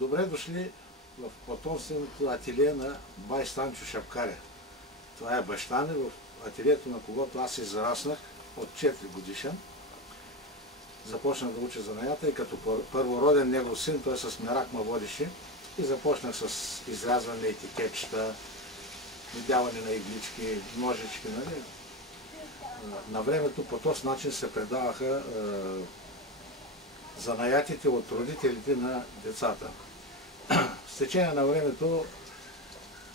Добре дошли в потомственото ателие на бай Станчо Шапкаря. Това е баща ми, в ателието на когото аз израснах от 4 годишен. Започнах да уча занаята и като първороден негов син, той с мерак ме водеше и започнах с изрязване на етикетчета, надяване на иглички, ножички, нали? На времето по този начин се предаваха занаятите от родителите на децата. С течение на времето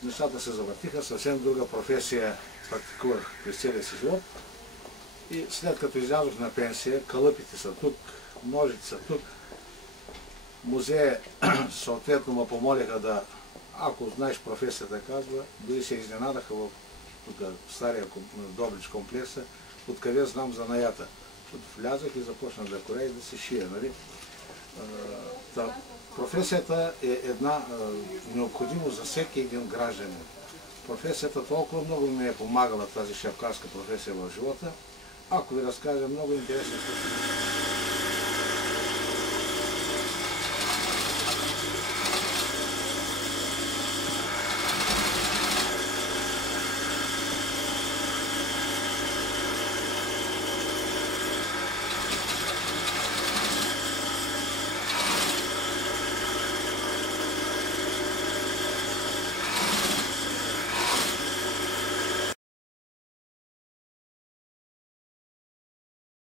нещата се завъртиха, съвсем друга професия практикувах през целия си живот. И след като излязох на пенсия, калъпите са тук, ножите са тук. Музея съответно ме помолиха да, ако знаеш професията, казва, дори се изненадаха в стария Добрич комплекса, откъде знам занаята. Влязах и започнах да корея и да се шия. Нали? Професията е една необходимост за всеки един гражданин. Професията толкова много ми е помагала, тази шапкарска професия в живота. Ако ви разкажа много интересни случаи.